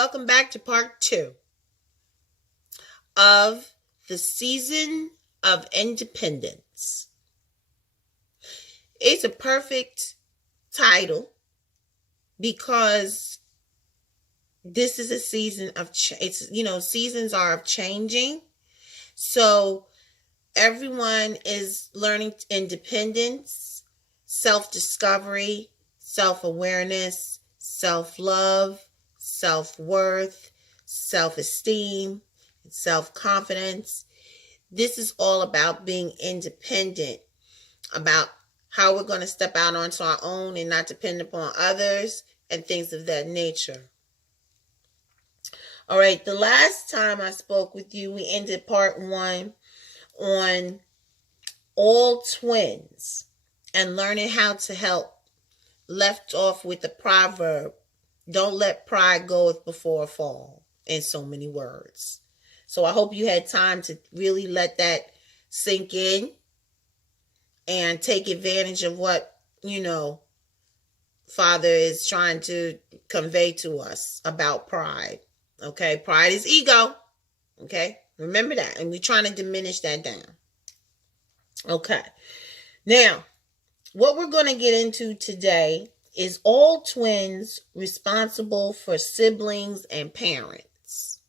welcome back to part 2 of the season of independence. It's a perfect title because this is a season of seasons are of changing. So everyone is learning independence, self-discovery, self-awareness, self-love, self-worth, self-esteem, self-confidence. This is all about being independent, about how we're going to step out onto our own and not depend upon others and things of that nature. All right, the last time I spoke with you, we ended part 1 on all twins and learning how to help. Left off with the proverb, don't let pride goeth before a fall, in so many words. So I hope you had time to really let that sink in and take advantage of what, Father is trying to convey to us about pride. Okay, pride is ego. Okay, remember that. And we're trying to diminish that down. Okay, now, what we're going to get into today is all twins responsible for siblings and parents.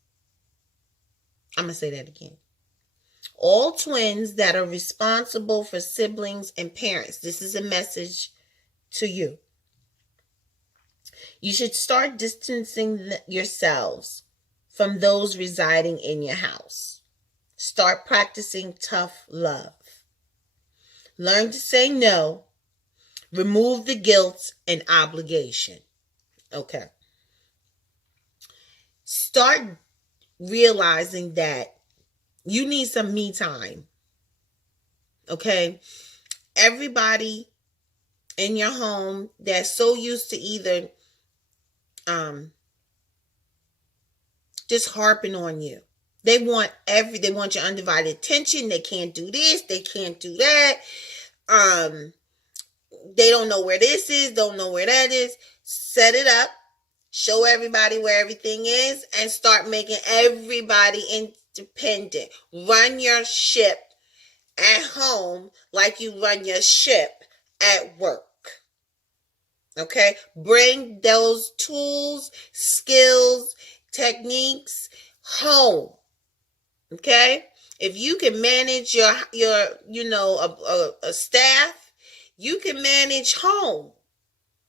I'm going to say that again. All twins that are responsible for siblings and parents. This is a message to you. You should start distancing yourselves from those residing in your house. Start practicing tough love. Learn to say no. Remove the guilt and obligation. Okay. Start realizing that you need some me time. Okay. Everybody in your home that's so used to either just harping on you. They want your undivided attention. They can't do this. They can't do that. They don't know where this is, don't know where that is. Set it up, show everybody where everything is, and start making everybody independent. Run your ship at home like you run your ship at work. Okay? Bring those tools, skills, techniques home. Okay? If you can manage your a staff, you can manage home.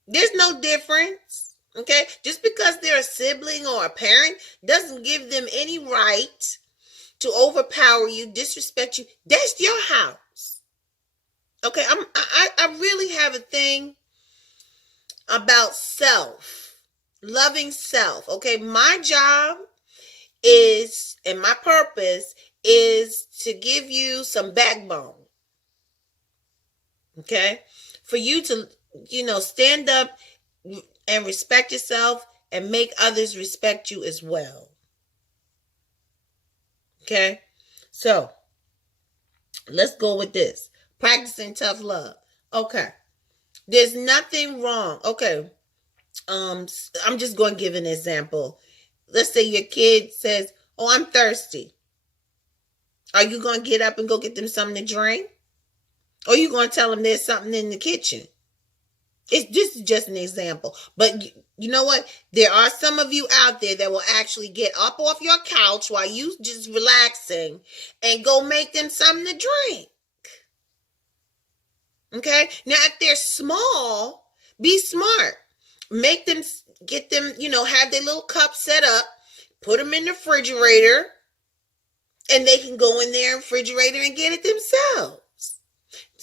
There's no difference. Okay? Just because they're a sibling or a parent doesn't give them any right to overpower you, disrespect you. That's your house. Okay? I really have a thing about self. Loving self. Okay? My job is, and my purpose is to give you some backbone. Okay? For you to, stand up and respect yourself and make others respect you as well. Okay? So, let's go with this. Practicing tough love. Okay. There's nothing wrong. Okay. I'm just going to give an example. Let's say your kid says, "Oh, I'm thirsty." Are you going to get up and go get them something to drink? Or you going to tell them there's something in the kitchen? This is just an example. But you know what? There are some of you out there that will actually get up off your couch while you just relaxing and go make them something to drink. Okay? Now, if they're small, be smart. Make them, get them, have their little cup set up, put them in the refrigerator, and they can go in their refrigerator and get it themselves.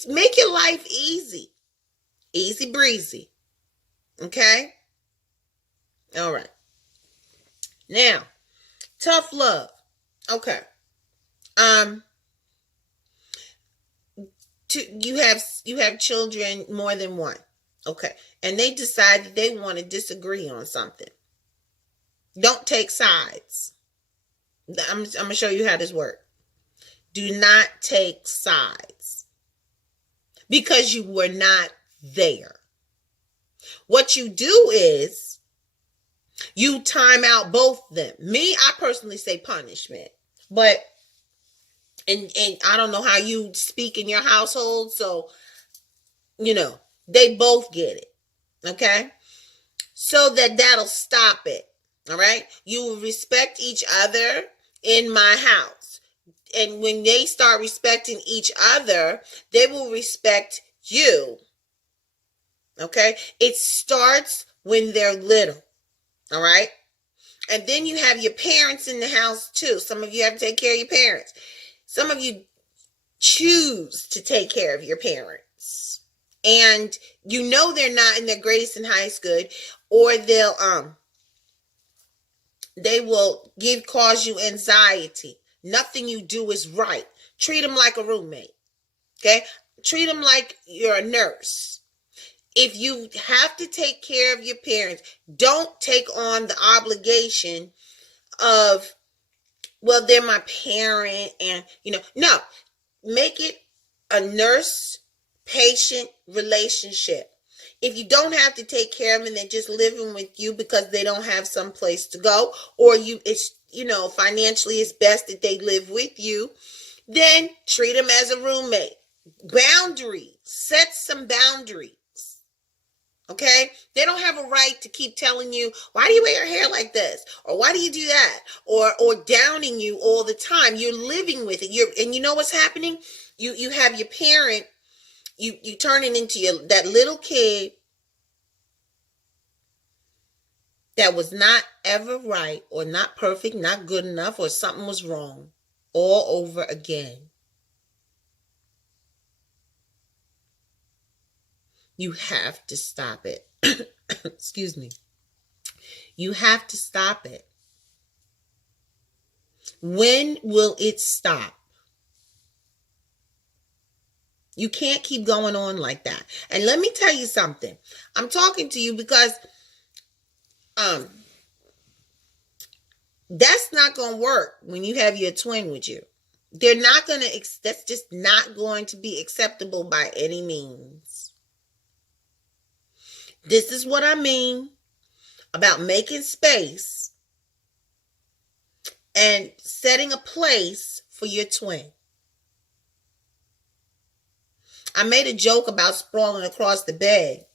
Make your life easy. Easy breezy. Okay? All right. Now, tough love. Okay. You have children, more than one. Okay. And they decide that they want to disagree on something. Don't take sides. I'm going to show you how this works. Do not take sides. Because you were not there. What you do is You time out both of them. Me, I personally say punishment. But and I don't know how you speak in your household, so they both get it. Okay? So that'll stop it. All right? You will respect each other in my house. And when they start respecting each other, they will respect you. Okay? It starts when they're little. All right? And then you have your parents in the house too. Some of you have to take care of your parents. Some of you choose to take care of your parents. And they're not in their greatest and highest good, or they will cause you anxiety. Nothing you do is right. Treat them like a roommate. Okay? Treat them like you're a nurse. If you have to take care of your parents, don't take on the obligation of, well, they're my parent, and no. Make it a nurse-patient relationship. If you don't have to take care of them and they're just living with you because they don't have some place to go, or financially it's best that they live with you, then treat them as a roommate. Boundaries. Set some boundaries. Okay? They don't have a right to keep telling you, why do you wear your hair like this? Or why do you do that? Or downing you all the time. You're living with it. And you know what's happening? You have your parent, you turning into that little kid that was not ever right, or not perfect, not good enough, or something was wrong, all over again. You have to stop it. Excuse me. You have to stop it. When will it stop? You can't keep going on like that. And let me tell you something. I'm talking to you because that's not going to work when you have your twin with you. That's just not going to be acceptable by any means. This is what I mean about making space and setting a place for your twin. I made a joke about sprawling across the bed,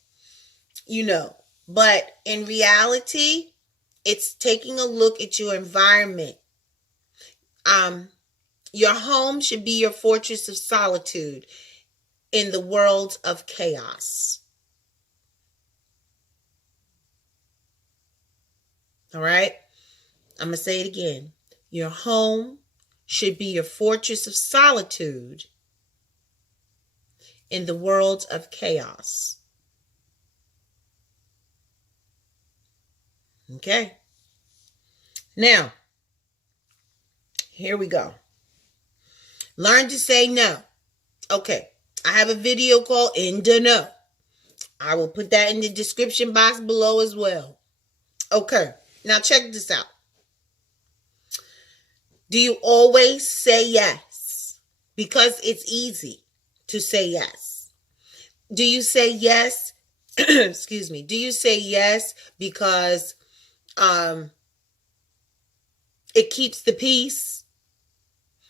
but in reality, it's taking a look at your environment. Your home should be your fortress of solitude in the world of chaos. All right? I'm going to say it again. Your home should be your fortress of solitude in the world of chaos. Okay? Now, here we go. Learn to say no. Okay. I have a video called In the Know. I will put that in the description box below as well. Okay. Now check this out. Do you always say yes? Because it's easy to say yes. Do you say yes? Excuse me. Do you say yes because it keeps the peace?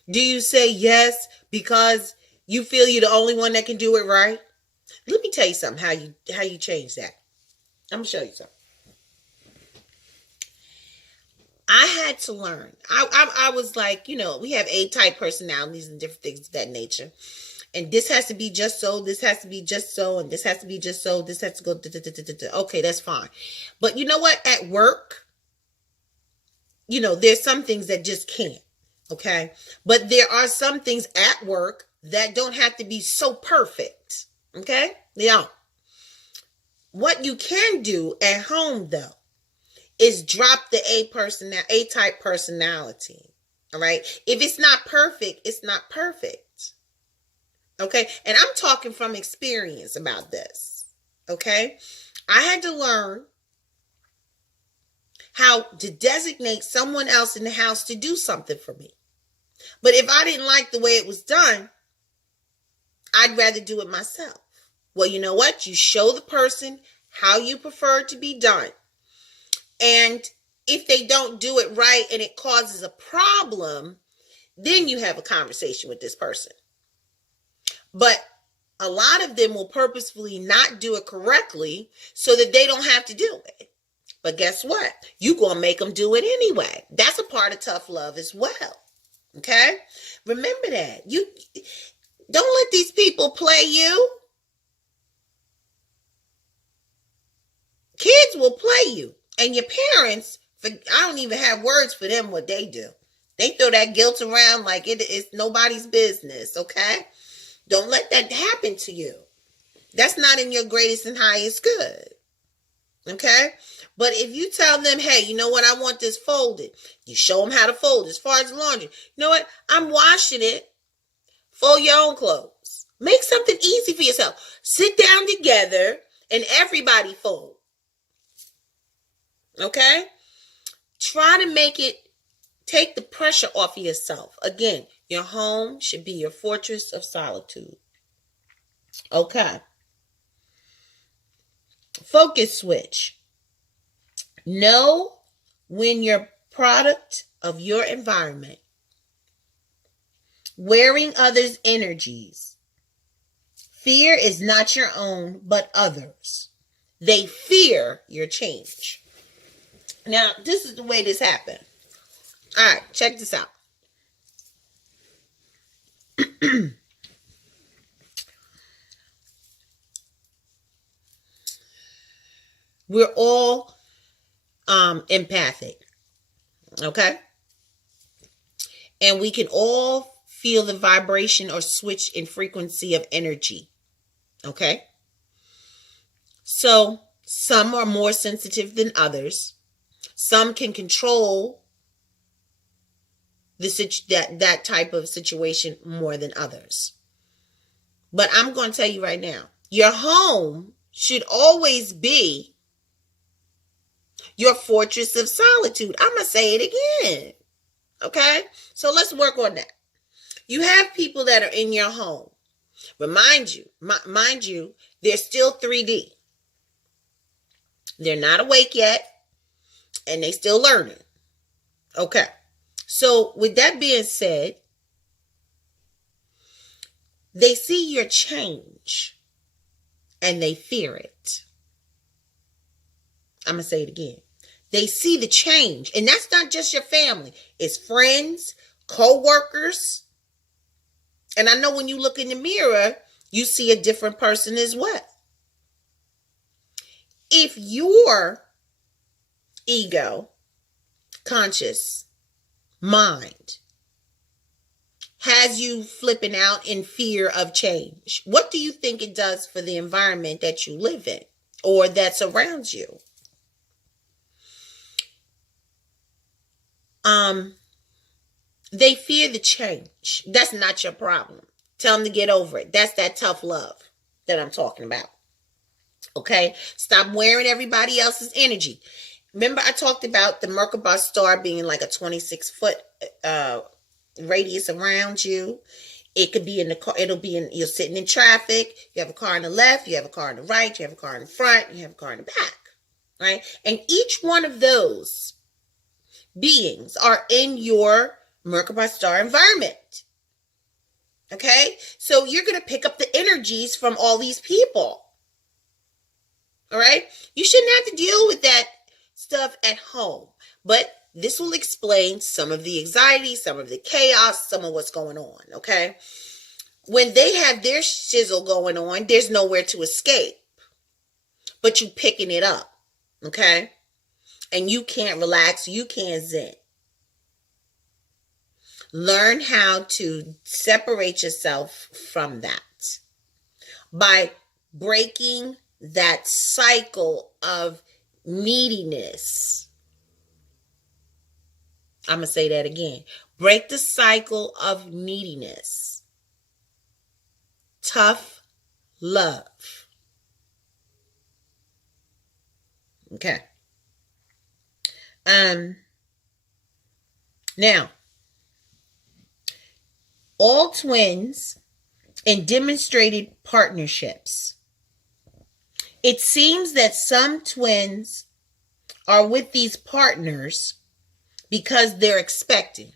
Do you say yes because you feel you're the only one that can do it right? Let me tell you something, how you change that. I'm going to show you something. I had to learn. I was like, we have A-type personalities and different things of that nature. And this has to be just so, this has to be just so, and this has to be just so, this has to go, okay, that's fine. But you know what? At work, there's some things that just can't, okay? But there are some things at work that don't have to be so perfect, okay? Now, what you can do at home, though, is drop the A-type personality. All right. If it's not perfect, it's not perfect. Okay. And I'm talking from experience about this. Okay. I had to learn how to designate someone else in the house to do something for me. But if I didn't like the way it was done, I'd rather do it myself. Well, you know what? You show the person how you prefer it to be done. And if they don't do it right and it causes a problem, then you have a conversation with this person. But a lot of them will purposefully not do it correctly so that they don't have to do it. But guess what? You're going to make them do it anyway. That's a part of tough love as well. Okay? Remember that. You don't let these people play you. Kids will play you. And your parents, I don't even have words for them what they do. They throw that guilt around like it is nobody's business, okay? Don't let that happen to you. That's not in your greatest and highest good, okay? But if you tell them, hey, you know what? I want this folded. You show them how to fold. As far as laundry, you know what? I'm washing it. Fold your own clothes. Make something easy for yourself. Sit down together and everybody fold. Okay? Try to make it, take the pressure off of yourself. Again, your home should be your fortress of solitude. Okay. Focus switch. Know when you're product of your environment, wearing others' energies. Fear is not your own, but others. They fear your change. Now, this is the way this happened. All right, check this out. We're all empathic, okay? And we can all feel the vibration or switch in frequency of energy, okay? So some are more sensitive than others. Some can control that type of situation more than others. But I'm going to tell you right now, your home should always be your fortress of solitude. I'm going to say it again. Okay? So let's work on that. You have people that are in your home. But mind you, they're still 3D. They're not awake yet. And they still learning. Okay. So with that being said, they see your change and they fear it. I'm going to say it again. They see the change, and that's not just your family. It's friends, co-workers. And I know when you look in the mirror, you see a different person as well. If your ego, conscious mind has you flipping out in fear of change, what do you think it does for the environment that you live in or that surrounds you? They fear the change. That's not your problem. Tell them to get over it. That's that tough love that I'm talking about. Okay? Stop wearing everybody else's energy. Remember I talked about the MERKABA star being like a 26-foot radius around you. It could be in the car. You're sitting in traffic. You have a car on the left. You have a car on the right. You have a car in the front. You have a car in the back. Right? And each one of those beings are in your MERKABA star environment. Okay? So you're going to pick up the energies from all these people. All right? You shouldn't have to deal with that stuff at home. But this will explain some of the anxiety, some of the chaos, some of what's going on. Okay? When they have their shizzle going on, there's nowhere to escape. But you picking it up. Okay? And you can't relax. You can't zen. Learn how to separate yourself from that by breaking that cycle of neediness. I'm going to say that again. Break the cycle of neediness. Tough love. Okay. Now, all twins in demonstrated partnerships. It seems that some twins are with these partners because they're expecting.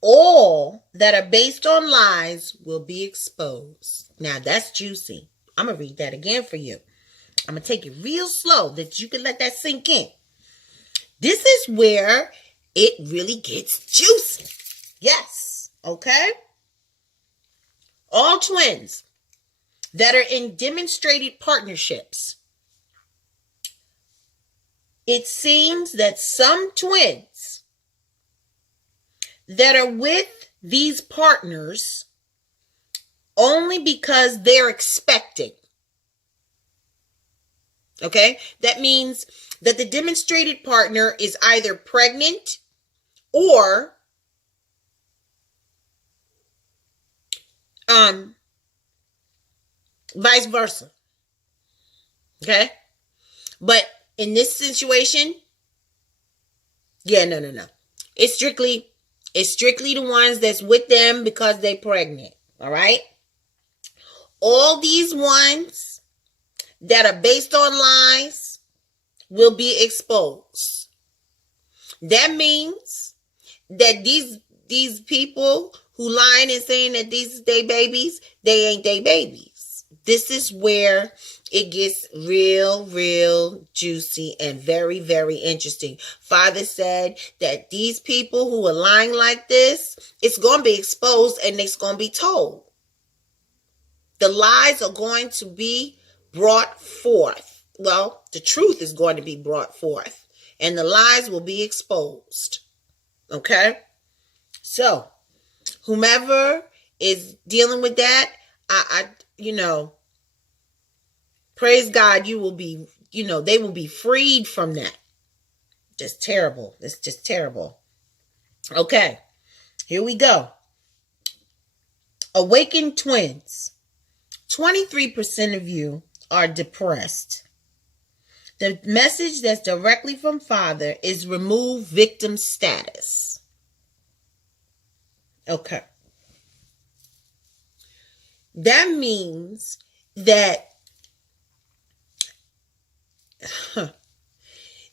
All that are based on lies will be exposed. Now that's juicy. I'm going to read that again for you. I'm going to take it real slow that you can let that sink in. This is where it really gets juicy. Yes. Okay. All twins that are in demonstrated partnerships. It seems that some twins that are with these partners only because they're expecting. Okay? That means that the demonstrated partner is either pregnant or vice versa. Okay? But in this situation, no. It's strictly the ones that's with them because they're pregnant. All right? All these ones that are based on lies will be exposed. That means that these people who lying and saying that these is their babies, they ain't their babies. This is where it gets real juicy and very, very interesting. Father said that these people who are lying like this, it's going to be exposed and it's going to be told. The lies are going to be brought forth. Well, the truth is going to be brought forth and the lies will be exposed. Okay? So, whomever is dealing with that, I praise God, you will be, they will be freed from that. Just terrible. It's just terrible. Okay, here we go. Awakened twins. 23% of you are depressed. The message that's directly from Father is remove victim status. Okay. That means that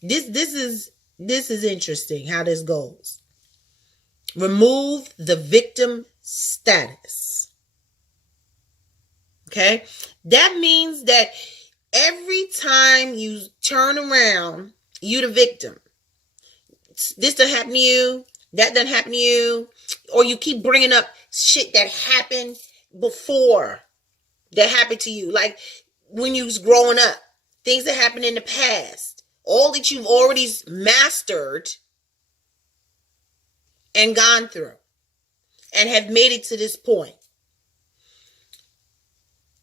this is interesting how this goes. Remove the victim status. Okay? That means that every time you turn around, you the victim. This done happen to you, that done happen to you, or you keep bringing up shit that happened before that happened to you. Like when you was growing up, things that happened in the past, all that you've already mastered and gone through and have made it to this point.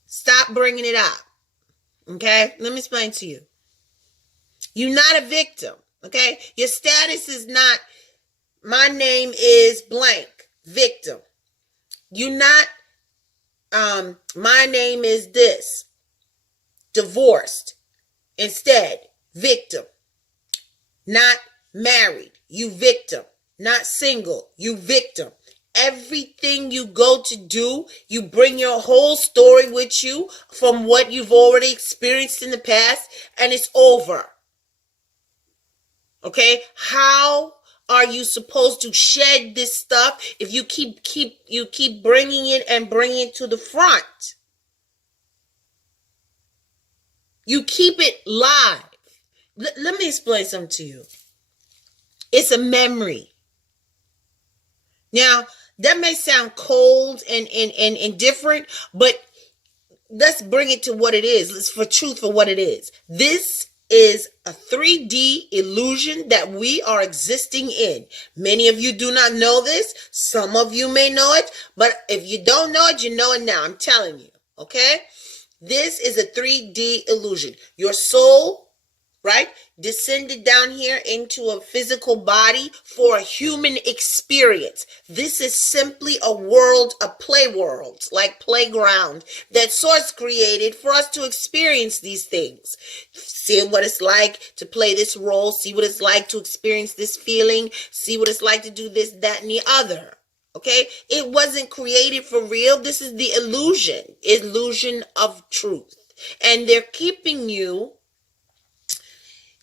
Stop bringing it up. Okay? Let me explain to you. You're not a victim. Okay? Your status is not, my name is blank, victim. You're not, my name is this, divorced. Instead, victim. Not married, you victim. Not single, you victim. Everything you go to do, you bring your whole story with you from what you've already experienced in the past, and it's over. Okay? How are you supposed to shed this stuff if you keep bringing it and bringing it to the front? You keep it live. Let me explain something to you. It's a memory. Now, that may sound cold and different, but let's bring it to what it is. Let's for truth for what it is. This is a 3D illusion that we are existing in. Many of you do not know this. Some of you may know it, but if you don't know it, you know it now. I'm telling you, okay? This is a 3D illusion. Your soul, right, descended down here into a physical body for a human experience. This is simply a world, a play world, like playground that Source created for us to experience these things. See what it's like to play this role, see what it's like to experience this feeling, see what it's like to do this, that, and the other. Okay? It wasn't created for real. This is the illusion of truth. And they're keeping you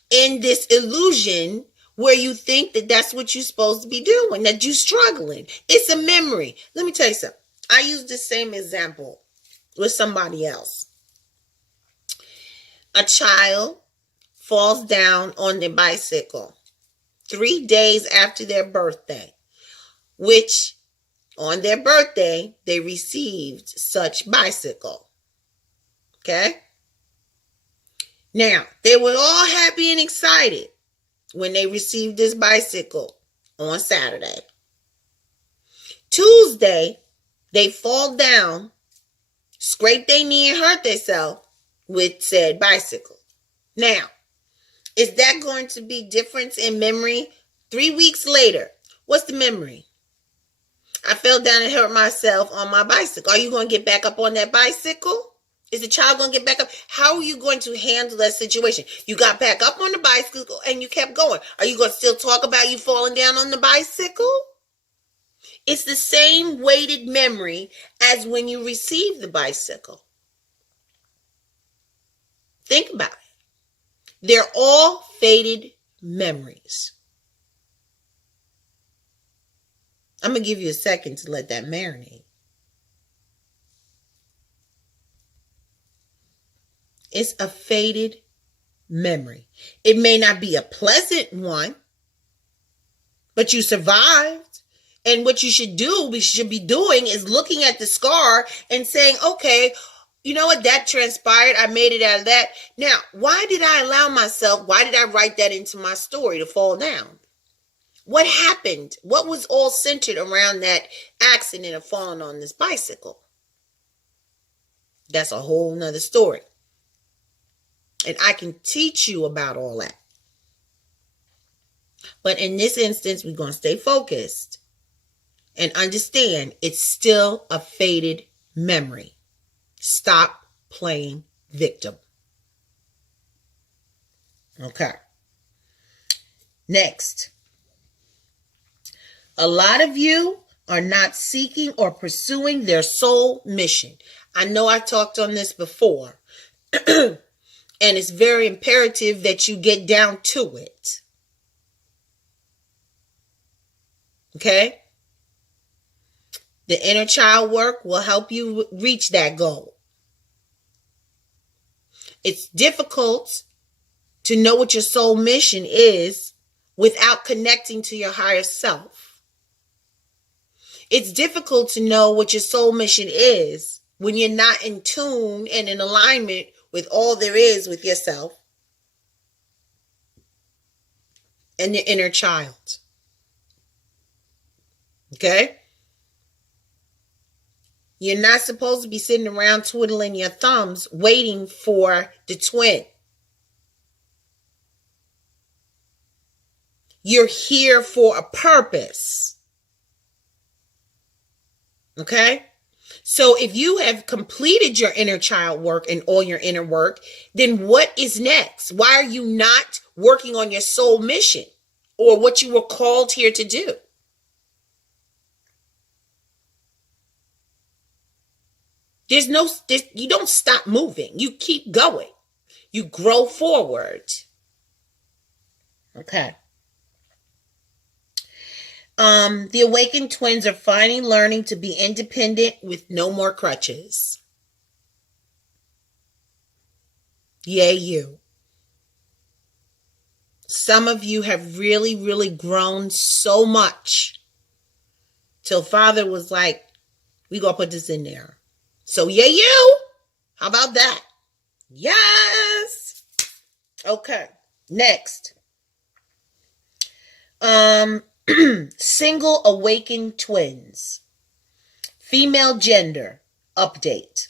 in this illusion where you think that that's what you're supposed to be doing, that you're struggling. It's a memory. Let me tell you something. I use the same example with somebody else. A child falls down on their bicycle 3 days after their birthday, which on their birthday, they received such bicycle. Okay? Now, they were all happy and excited when they received this bicycle on Saturday. Tuesday, they fall down, scrape their knee and hurt themselves with said bicycle. Now, is that going to be difference in memory 3 weeks later? What's the memory? I fell down and hurt myself on my bicycle. Are you going to get back up on that bicycle? Is the child going to get back up? How are you going to handle that situation? You got back up on the bicycle and you kept going. Are you going to still talk about you falling down on the bicycle? It's the same weighted memory as when you received the bicycle. Think about it. They're all faded memories. I'm going to give you a second to let that marinate. It's a faded memory. It may not be a pleasant one, but you survived. And what you should do, we should be doing, is looking at the scar and saying, okay, you know what, that transpired. I made it out of that. Now, why did I write that into my story to fall down? What happened? What was all centered around that accident of falling on this bicycle? That's a whole nother story. And I can teach you about all that. But in this instance, we're going to stay focused and understand it's still a faded memory. Stop playing victim. Okay. Next. A lot of you are not seeking or pursuing their soul mission. I know I talked on this before. And it's very imperative that you get down to it. Okay? The inner child work will help you reach that goal. It's difficult to know what your soul mission is without connecting to your higher self. It's difficult to know what your soul mission is when you're not in tune and in alignment with all there is with yourself and your inner child. Okay? You're not supposed to be sitting around twiddling your thumbs waiting for the twin. You're here for a purpose. Okay? So if you have completed your inner child work and all your inner work, then what is next? Why are you not working on your soul mission or what you were called here to do? You don't stop moving. You keep going. You grow forward. Okay. The awakened twins are finally learning to be independent with no more crutches. Yay, you. Some of you have really, really grown so much till Father was like, we gonna put this in there. So yay, you. How about that? Yes. Okay. Next. Single awakened twins. Female gender update.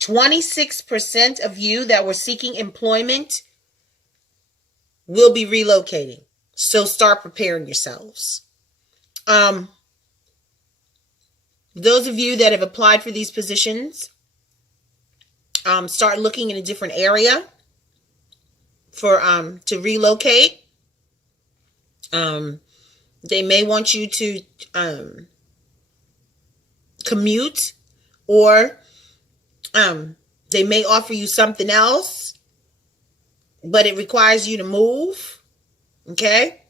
26% of you that were seeking employment will be relocating. So start preparing yourselves. Those of you that have applied for these positions, start looking in a different area for to relocate. They may want you to commute, or they may offer you something else but it requires you to move. Okay.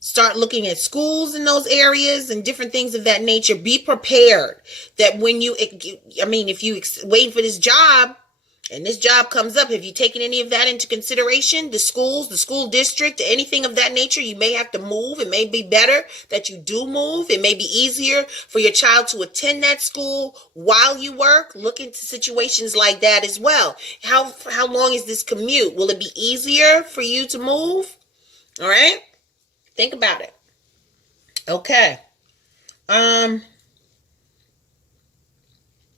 Start looking at schools in those areas and different things of that nature. Be prepared that when if you waiting for this job and this job comes up, have you taken any of that into consideration? The schools, the school district, anything of that nature, you may have to move. It may be better that you do move. It may be easier for your child to attend that school while you work. Look into situations like that as well. How long is this commute? Will it be easier for you to move? All right. Think about it. Okay.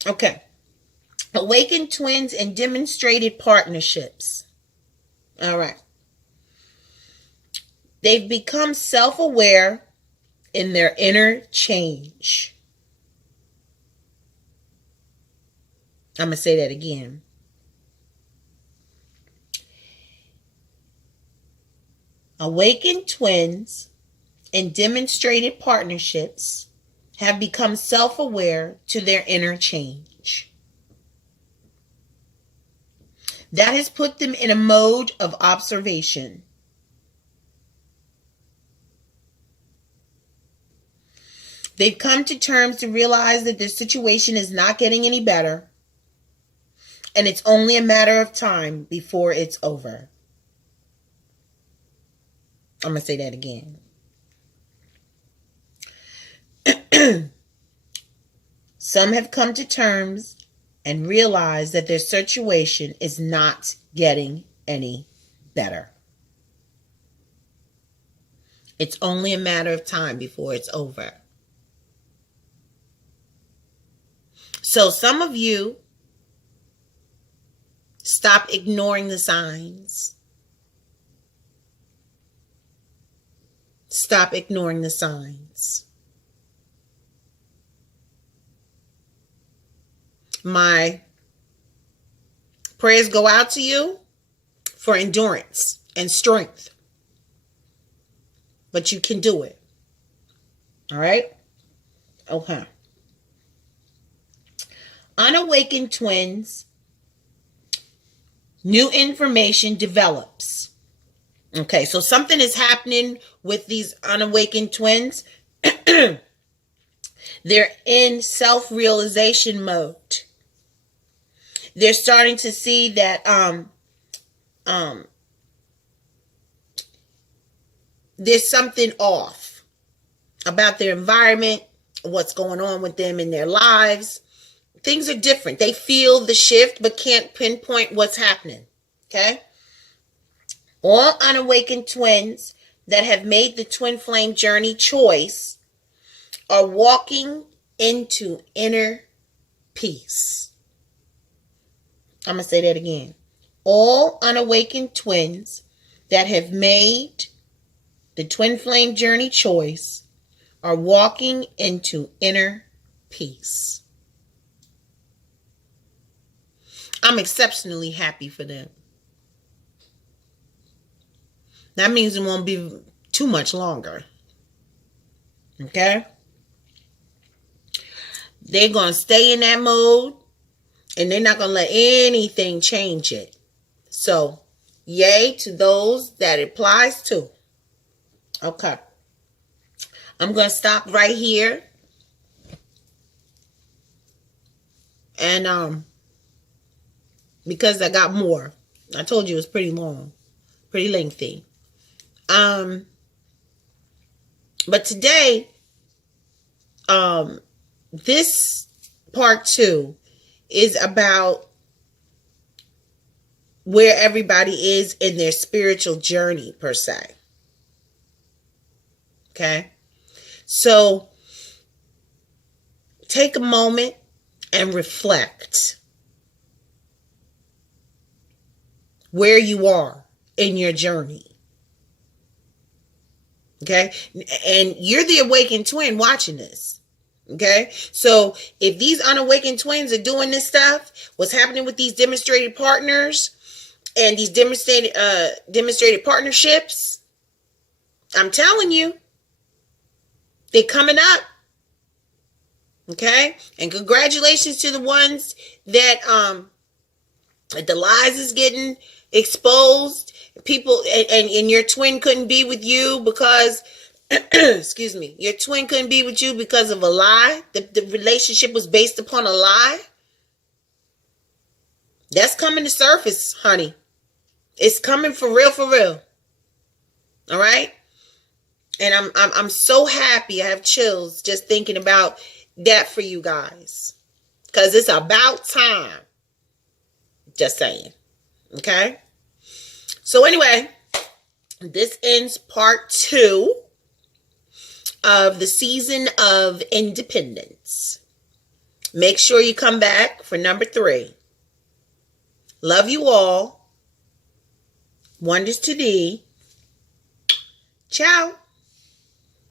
Okay. Awakened twins and demonstrated partnerships. All right. They've become self-aware in their inner change. I'm going to say that again. Awakened twins and demonstrated partnerships have become self-aware to their inner change. That has put them in a mode of observation. They've come to terms to realize that their situation is not getting any better, and it's only a matter of time before it's over. I'm going to say that again. Some have come to terms and realized that their situation is not getting any better. It's only a matter of time before it's over. So some of you stop ignoring the signs. Stop ignoring the signs. My prayers go out to you for endurance and strength. But you can do it. All right? Okay. Unawakened twins, new information develops. Okay, so something is happening with these unawakened twins. They're in self-realization mode. They're starting to see that there's something off about their environment, what's going on with them in their lives. Things are different. They feel the shift but can't pinpoint what's happening. Okay? All unawakened twins that have made the twin flame journey choice are walking into inner peace. I'm going to say that again. All unawakened twins that have made the twin flame journey choice are walking into inner peace. I'm exceptionally happy for them. That means it won't be too much longer. Okay? They're going to stay in that mode, and they're not going to let anything change it. So, yay to those that it applies to. Okay. I'm going to stop right here. And, because I got more. I told you it was pretty long. Pretty lengthy. But today, this part 2 is about where everybody is in their spiritual journey, per se. Okay? So, take a moment and reflect where you are in your journey. Okay? And you're the awakened twin watching this. Okay? So if these unawakened twins are doing this stuff, what's happening with these demonstrated partners and these demonstrated partnerships, I'm telling you, they're coming up. Okay? And congratulations to the ones that If the lies is getting exposed, people, and your twin couldn't be with you because, excuse me, your twin couldn't be with you because of a lie. The relationship was based upon a lie. That's coming to surface, honey. It's coming for real, for real. All right? And I'm so happy. I have chills just thinking about that for you guys. Because it's about time. Just saying. Okay? So anyway, this ends part 2 of the season of independence. Make sure you come back for number 3. Love you all. Wonders to thee. Ciao.